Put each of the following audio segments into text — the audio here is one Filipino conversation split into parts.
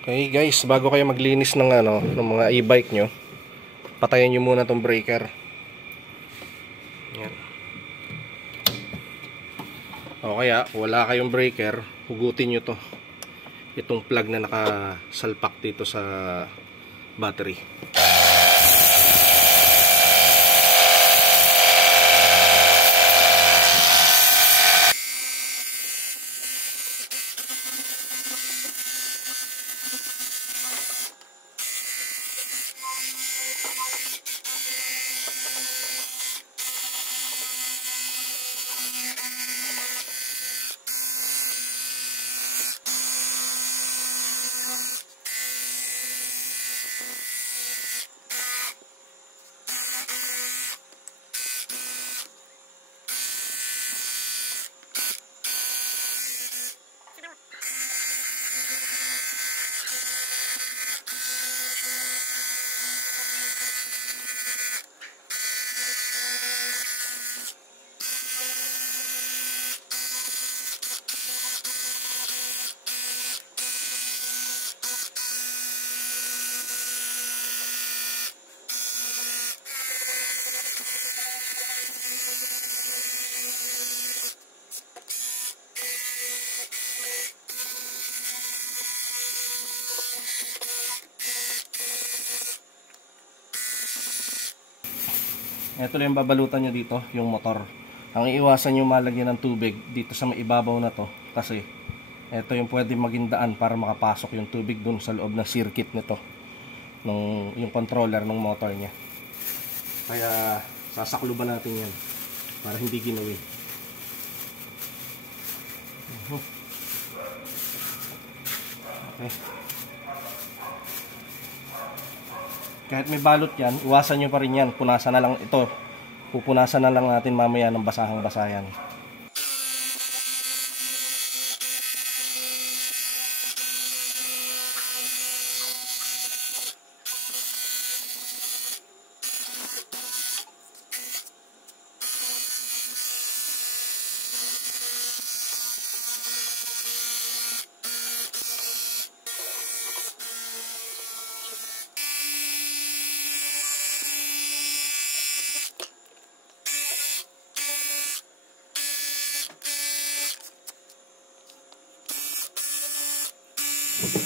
Okay guys, bago kayo maglinis ng ng mga e-bike nyo, patayin nyo muna tong breaker. Yan. O kaya, wala kayong breaker, hugutin nyo to. Itong plug na nakasalpak dito sa battery. Ito lang yung babalutan nyo dito, yung motor. Ang iiwasan nyo malagyan ng tubig dito sa maibabaw na to. Kasi ito yung pwede maging daan para makapasok yung tubig dun sa loob ng circuit nito. Yung controller ng motor nya. Kaya sasakluban natin yan para hindi ginawin. Okay. Kahit may balot yan, iwasan nyo pa rin yan. Punasan na lang ito. Pupunasan na lang natin mamaya ng basahang-basayan.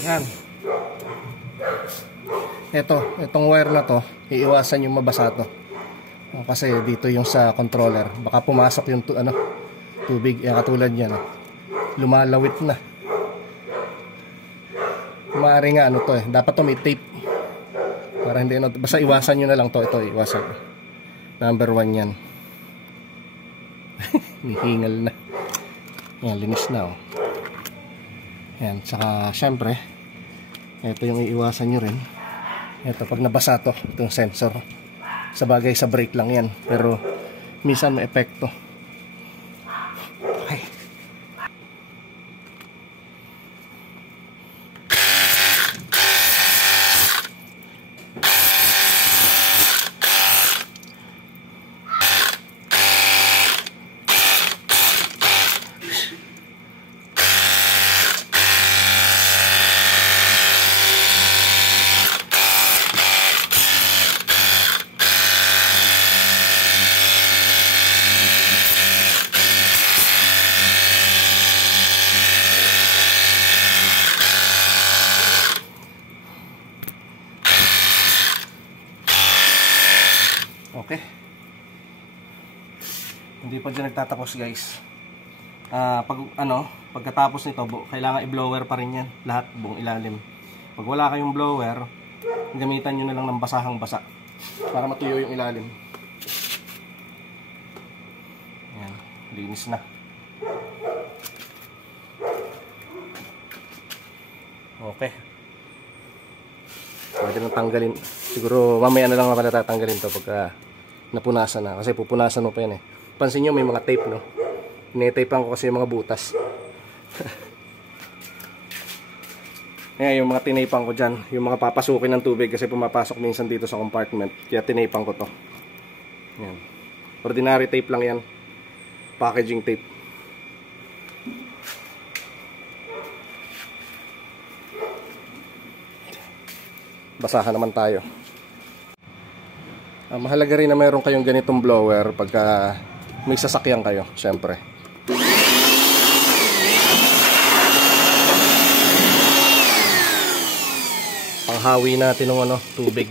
Yan. Itong wire na to, iiwasan yung mabasa to. Kasi dito yung sa controller, baka pumasok yung tubig, katulad niyan. Lumalawit na. Maaari nga to dapat to may tape. Para hindi basta iwasan niyo na lang to, ito iwasan. Number 1 yan. Hihingal na. Yan, linis na Yan, saka syempre ito yung iiwasan nyo rin. Ito pag nabasa to, itong sensor. Sa bagay sa brake lang yan, pero minsan may epekto. Okay. Okay. Hindi pa dyan nagtatapos guys. Pagkatapos nito, kailangan i-blower pa rin yan. Lahat, buong ilalim. Pag wala kayong blower, gamitan nyo na lang ng basahang basa para matuyo yung ilalim. Yan, linis na. Okay. Pwede nang tanggalin. Siguro mamaya na lang pala tatanggalin to pagka napunasan na. Kasi pupunasan mo pa yan Pansin nyo may mga tape Tinetapean ko kasi yung mga butas. Ngayon yung mga tinapang ko dyan, yung mga papasukin ng tubig kasi pumapasok minsan dito sa compartment. Kaya tinapang ko to. Yan. Ordinary tape lang yan. Packaging tape. basahan naman tayo. Mahalaga rin na mayroon kayong ganitong blower pagka may sasakyan kayo, syempre. Panghawi natin ng tubig.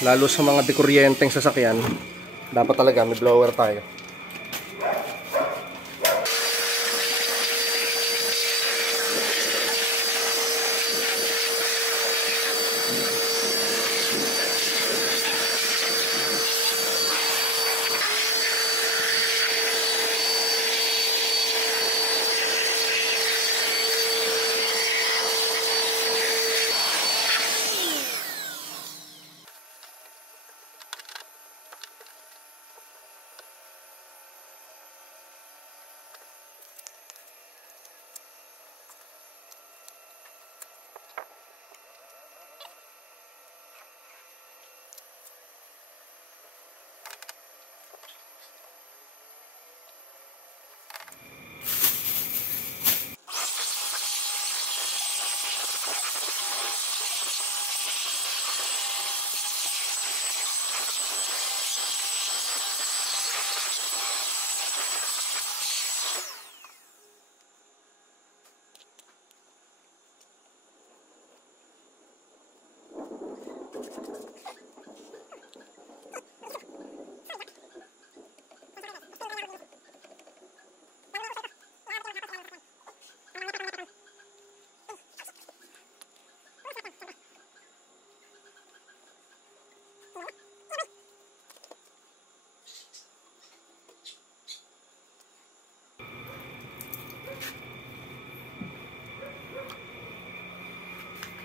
Lalo sa mga dekuryenteng sasakyan, dapat talaga may blower tayo.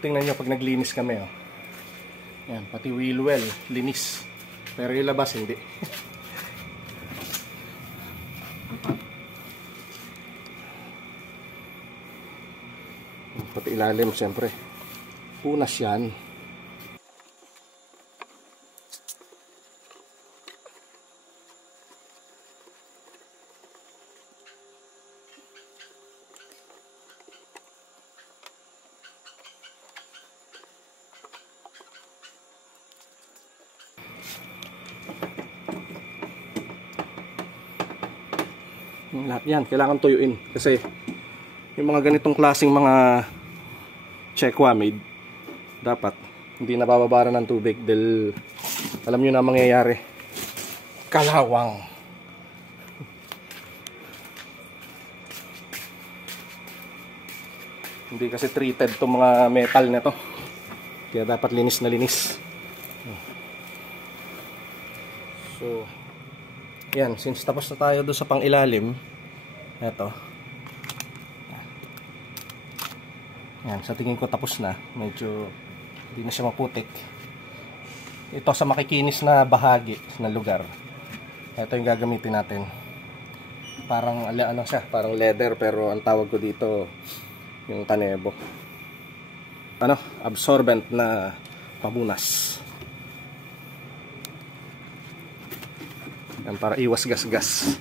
Tingnan nyo pag naglinis kami, oh. Yan, pati wheel well, linis. Pero yung labas, hindi. Pati ilalim, siyempre. Punas yan. Lahat yan, kailangan tuyuin kasi yung mga ganitong klaseng mga Chekwa made dapat hindi nabababaran ng tubig dahil alam nyo na mangyayari, kalawang. Hindi kasi treated itong mga metal na to, kaya dapat linis na linis. So yan, since tapos na tayo doon sa pang-ilalim, eto. Yan, sa tingin ko tapos na. Medyo hindi na siya maputik. Ito sa makikinis na bahagi na lugar. Ito yung gagamitin natin. Parang ano siya, parang leather pero ang tawag ko dito yung kanebo. Absorbent na pamunas. Yan, para iwas gas-gas.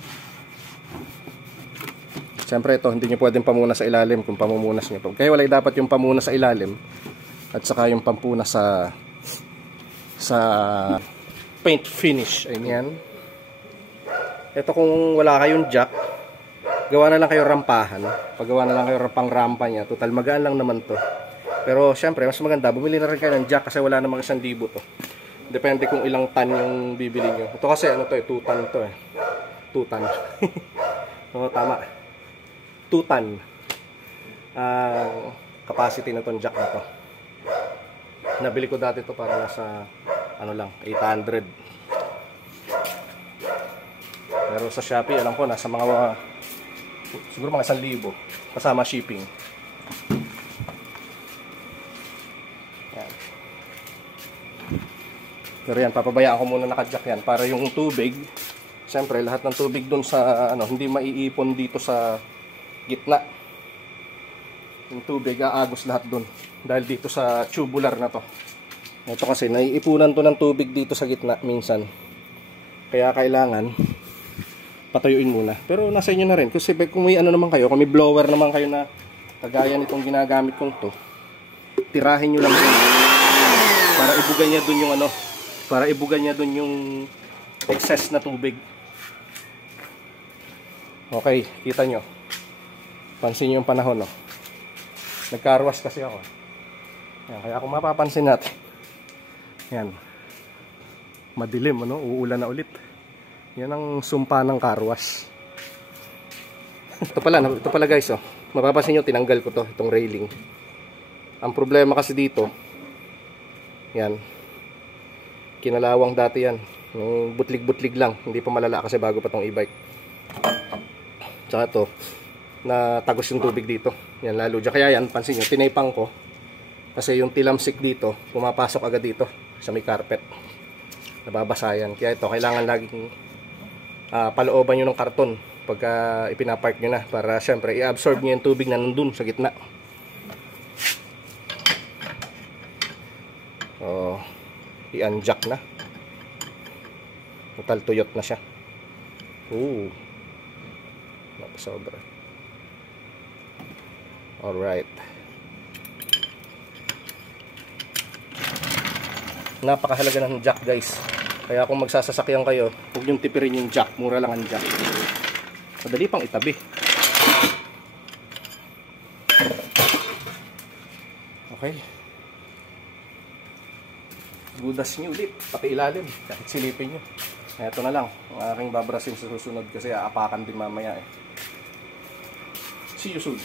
Siyempre ito, hindi nyo pwedeng pamunas sa ilalim kung pamumunas nyo. Kaya walay dapat yung pamunas sa ilalim at saka yung pampunas sa paint finish. Ayan. Ito kung wala kayong jack, gawa na lang kayo rampahan. Paggawa na lang kayo pang rampa niya. Total magaan lang naman to. Pero siyempre, mas maganda, bumili na rin kayo ng jack kasi wala namang 1,000 to. Depende kung ilang tan yung bibili nyo. Ito kasi 2 tan to eh. 2 tan. Oo, tama. 2 tan. Capacity na tong jack na to. Nabili ko dati to para nasa 800. Pero sa Shopee, alam ko nasa mga siguro mga 1,000 kasama shipping. Yan. Pero yan, papabayaan ko muna naka-jack yan para yung tubig, siyempre lahat ng tubig dun sa hindi maiipon dito sa gitna. Yung tubig aagos lahat dun dahil dito sa tubular na to. Ito kasi naiipunan to ng tubig dito sa gitna minsan. Kaya kailangan patuyuin muna. Pero nasa inyo na rin. Kasi kung may ano naman kayo, kung may blower naman kayo na kagaya nitong ginagamit kong to, tirahin nyo lang yun. Para ibugan niya dun yung ano, para ibugan niya dun yung excess na tubig. Okay, kita nyo. Pansin nyo yung panahon, no? Nagkarwas kasi ako. Yan, kaya kung mapapansin natin, yan, madilim, ano? Uulan na ulit. Yan ang sumpa ng karwas. Ito pala guys, oh. Mapapansin nyo, tinanggal ko to, itong railing. Ang problema kasi dito, yan, kinalawang dati yan. Yung butlig-butlig lang, hindi pa malala kasi bago pa tong e-bike. Tsaka to, natagos yung tubig dito. Yan, lalo dyan. Kaya yan, pansin nyo, tinaypang ko. Kasi yung tilamsik dito, pumapasok agad dito sa may carpet. Nababasa yan. Kaya ito, kailangan laging palooban nyo ng karton pagka ipinapark nyo na para syempre i-absorb nyo yung tubig na nandun sa gitna. I-unjack na. Total tuyot na siya. Napasobra. Alright. Napakahalaga ng jack guys. Kaya kung magsasasakyan kayo, huwag niyong tipirin yung jack. Mura lang ang jack. Madali pang itabi. Okay. Gudas niyo ulit. Pati ilalim. Kahit silipin nyo. Ito na lang. Ang aking babrasin sa susunod kasi aapakan din mamaya eh. See you soon.